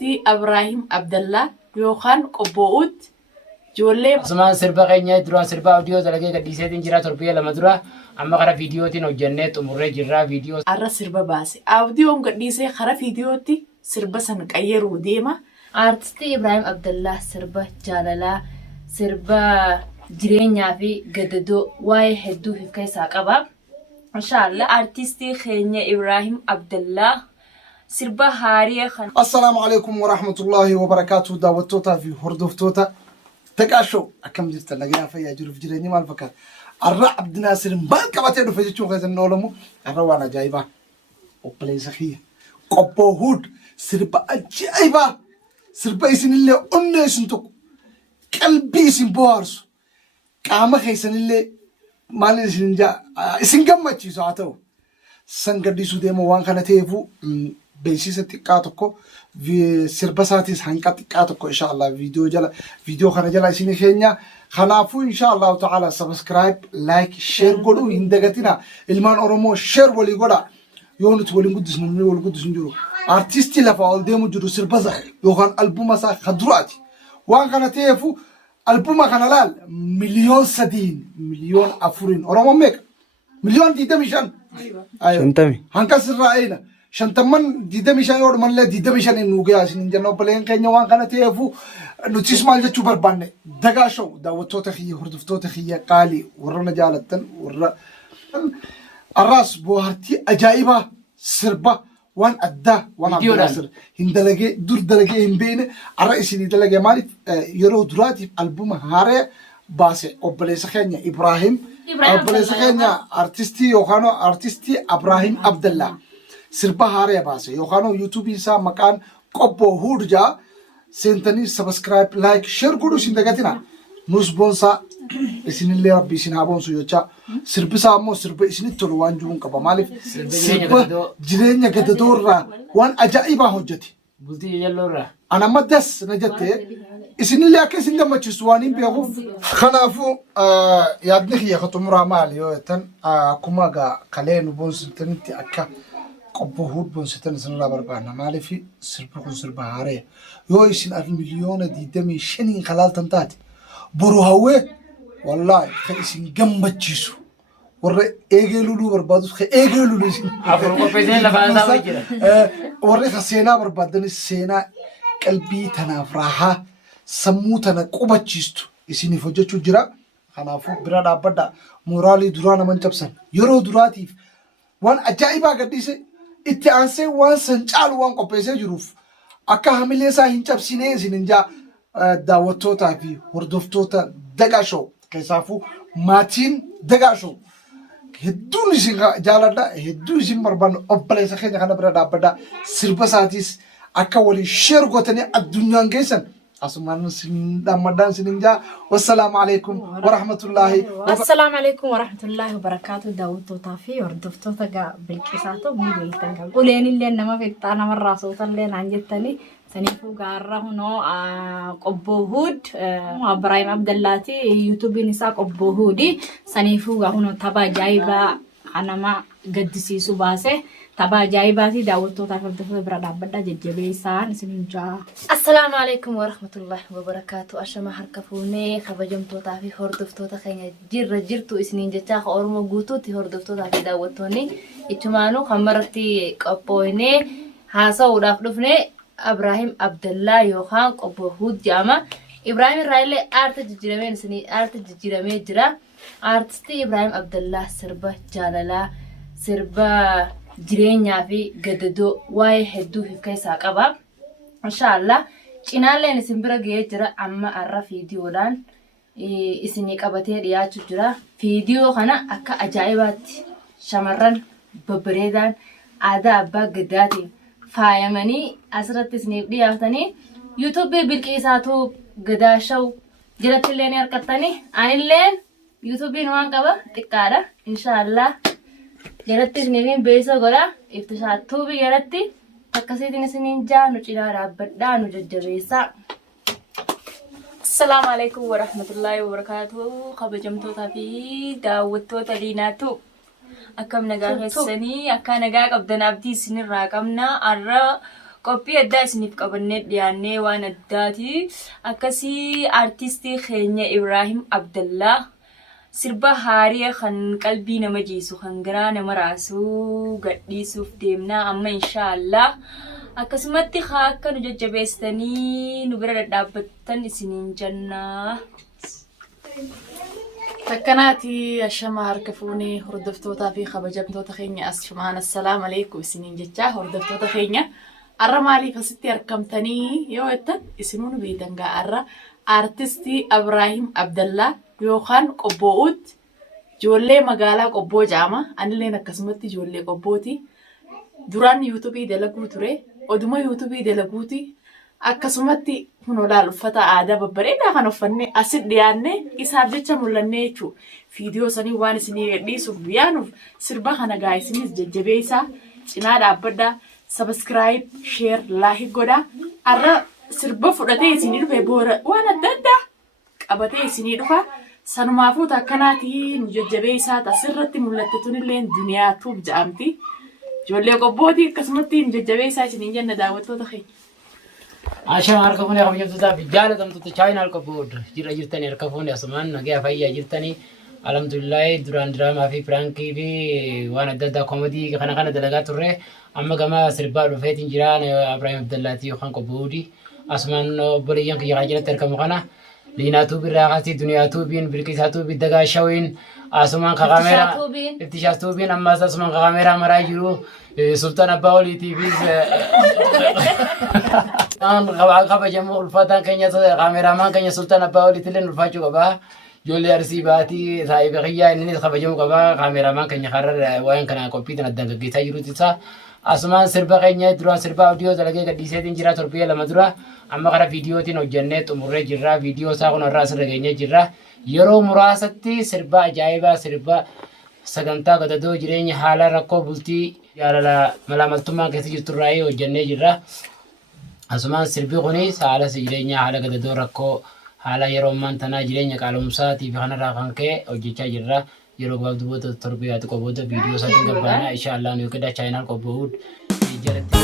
artistii Ibrahim Abdallah yookaan qobbo'uut ijoollee Asmaan sirba keenya dura sirba audio dalagee gadhiiseetiin jira torbee lama dura amma gara viidiyootiin hojjennee xumurree jirra viidiyoo arra sirba baase audioon gadhiisee kara viidiyootti sirba san qayyaruu deema. Artistii Ibrahim Abdallah sirba jaalalaa sirba jireenyaa fi gadadoo waa'ee hedduu fi keessaa qaba. Inshallah artistii keenya Ibrahim Abdallah sirba haariya kan. Assalamu alaikum wa rahmatullahi wa barakatuh. Daawwattoota fi hordoftoota تكاشو أكمل جرت لقينا فيها جرف جريني ما الفكر الرع عبد الناصر بال كباتين وفجت شو غير النولمو الروانا جايبة وبليس خيه قبوهود سربا جايبة سربا يسن اللي أنه يسنتك قلبي يسن بوارس كاما خيسن اللي مالي يسن جا يسن قمت شيسو عطو سنقردي سوديمو وان خانة تيفو بيسيسة تقاطكو في سربساتيس هنقاطكو إن شاء الله فيديو خنا جلا سيني خينيا خنافو إن شاء الله تعالى سبسكرايب لايك شير قولوا هندقتنا المان أورمو شير ولي قولا يونت ولي قدس نمي ولي قدس نجرو أرتيستي لفاول ديمو جرو سربسا يوغان ألبوما سا خدراتي وان خنا تيفو ألبوما خنا لال مليون سدين مليون أفورين أورمو ميك مليون دي دمشان أيوة شنتمي هنكسر رأينا شنتمن ديدا ميشان يور من لا ديدا ميشان النوجا سنين جنوا بلين كأني وان كنا تيفو نتيس مال جت شوبر بانه دعاشو داوتو تخيي هردفتو تخيي قالي ورنا جالتن ور الراس بوهرتي أجايبة سربا وان أدا وان عبدالناصر هندلقي دور دلقي هنبين الرئيس هندلقي مالي يرو دراتي ألبوم هاري باسه أبليس خينيا إبراهيم أبليس خينيا أرتيستي يوخانو أرتيستي إبراهيم عبد الله سربا هاري باسه يوخانو يوتيوب إنسا مكان قبوهود جا سنتني سبسكرايب لايك شير كودو سندقتنا نصبونسا اسين اللي ربي سنابون سيوچا سربسا مو سرب اسين تلوان جون كبا مالف سرب جرينيا قددور وان أجائبا هجتي بلتي يلورا أنا مدس نجتة اسين اللي أكيد سندما تشوانين بيغوف خنافو يادني هي ختم رامال يوتن كوماغا كلين بونس تنتي أكا قبوهود بونستن سنلا بربانا مالي في سربكون سربا هاري يو يسين المليون دي دمي شنين خلال تنتاتي برو هوي والله خيسين جنب تشيسو ورّي إيجلولو بربادو خي إيجلولو يسين أفرقو بيزين لفعلنا ويجرا ورّي خسينا بربادن السينا قلبي تنافراها سمو تنا قوبة تشيستو يسيني فجأة جرا خنافو براد أبدا مورالي درانا من جبسن يرو دراتي وان أجايبا قديسي itti aansee waan san caalu waan qopheessee jiruuf akka hamilee isaa hin cabsinee isininjaa daawwattootaa fi hordoftoota Dagaa Show keessaafuu maatiin Dagaa Show hedduun isin jaaladha hedduu isin barbaannu obboleessa keenya kana bira dhaabbadha sirba isaatiis akka waliin sheer gootanii addunyaan geessan أسمان سنين دامدان سنين جا والسلام عليكم ورحمة الله السلام عليكم ورحمة الله وبركاته داود توتافي وردفتو تجا بالكساتو ميلي تنقل قولين اللي أنا في أنا مرة صوت اللي نانجتني سنيفو قارة هنا قبوهود إبراهيم عبد الله تي يوتيوب نساق قبوهودي سنيفو هنا تبا جايبة أنا ما قد سيسو باسه تبا جايباتي داود توتافي وردفتو برا دابدا ججبيسان سنين جا السلام عليكم ورحمة الله وبركاته أشما حركفوني خبجم توتافي هردفتو تخيني جرتو اسنين جتاخ أورمو قوتو تي هردفتو تافي داود توني إتمانو خمرتي قبويني هاسا ودافدفني إبراهيم عبد الله يوخان قبوهود جاما إبراهيم رايلي آرت ججرمين سني آرت ججرمين جرا آرتستي إبراهيم عبد الله سربا جاللا سربا jireenyaa fi gadadoo waa'ee hedduu fi keessaa qaba. Inshallah cinaaleen isin bira ga'ee jira amma arra viidiyoodhaan isinii qabatee dhiyaachuu jira. Viidiyoo kana akka ajaa'ibaatti shamarran babbareedaan aadaa abbaa gadaatiin faayamanii asirratti isiniif dhiyaaftanii yuutuubii bilqiisaatu gadaa shaw jalatti illee ni argattanii anilleen yuutuubiin waan qaba xiqqaadha. Inshallah jalatti isiniin beeksisa godha iftisaattuu biyyatti akkasiitiin isiniin jaa nu cinaa dhaabbadhaa nu jajjabeessaa. Assalamu alaikum warahmatullahi wabarakatuh. Kabajamtoota fi daawwattoota diinaatu akkam nagaa keessanii akka nagaa qabdan abdii isinirraa qabna. Arra qophii addaa isiniif qabannee dhiyaannee waan addaati akkasii artistii keenya Ibrahim Abdallah sirba haarii kan qalbii nama jiisu kan garaa nama raasuu gadhiisuuf deemnaa amma inshaallah akkasumatti akka nu jajjabeessanii nu bira dhadhaabbattan isiniin jannaa. Takkanaati ashama harka fuunee hordoftootaa fi kabajamtoota keenya ashumaan assalaamu alaykum isiniin jechaa hordoftoota keenya arra maaliif asitti argamtanii yoo jettan isinuun beektan gaa arra artistii Ibrahim Abdallah yookaan qobbo'uutti ijoollee magaalaa qobboo jaama anilleen akkasumatti ijoollee qobbooti duraan yuutuubii dalaguu ture oduma yuutuubii dalaguuti akkasumatti hunolaal uffata aadaa babbareedaa kan uffanne asit dhiyaanne isaaf jecha mul'annee jechuudha. Viidiyoo sanii waan isinii gadhiisuuf biyaanuuf sirba kana gaa isinis jajjabeessaa cinaa dhaabbadhaa sabiskiraayib sheer laayik godhaa arra sirba fudhatee isinii dhufe boora waan adda addaa qabatee isinii dhufa sanumaafuu takkanaatiin jajjabeessaa asirratti mul'atte tunillee duniyaatuuf ja'amti. Ijoollee qobbooti akkasumatti jajjabeessaa isiniin jenna daawwattoota keenya. Ashama harka fuunee kabajamtootaa fi jaalatamtoota chaayinaal qobboodha jira jirtanii harka fuunee asumaan nagaa fayyaa jirtanii alhamdulillahi duraan diraamaa fi piraankii fi waan adda addaa koomadii kana dalagaa turre amma gama sirbaa dhufeetiin jira Ibrahim Abdallaati yookaan qobboodhi asumaan obboleeyyan kiyyaa jalatti argamu kana liinaatu birraa kaasii duniyaatu biin bilqisaatu biddagaa shawiin asumaan kakamera iftishaatu biin ammas asumaan kakamera maraa jiru sultan abbaa waliitii fi kabajamoo ulfaataan keenya kaameramaan keenya sultan abbaa waliitillee ulfaachuu qabaa ijoollee arsii baatii saayiba kiyyaa innis kabajamuu qabaa kaameramaan keenya karra waan kana qophiitiin addaan gaggeessaa jiruuti isaa asumaan sirba keenya duraan sirba audio dalagee gadhiiseetiin jira torbee lama dura amma kara viidiyootiin hojjennee xumurree jirra viidiyoo isaa kun irraa asirra geenyee jirra yeroo muraasatti sirba ajaa'ibaa sirba sagantaa gadadoo jireenya haala rakkoo bultii jaalala malaamaltummaa keessa jirturraa hojjennee jirra. Asumaan sirbi kuni haala jireenya haala gadadoo rakkoo haala yeroo ammaan tanaa jireenya qaala'umsaatii fi kanarraa kan ka'e hojjechaa jirra. Yeroo gabaabduu booda torbee ati qobboota viidiyoo isaatiin gabbaana inshaallah nu yookiin chaayinaal qobbo'uud jalatti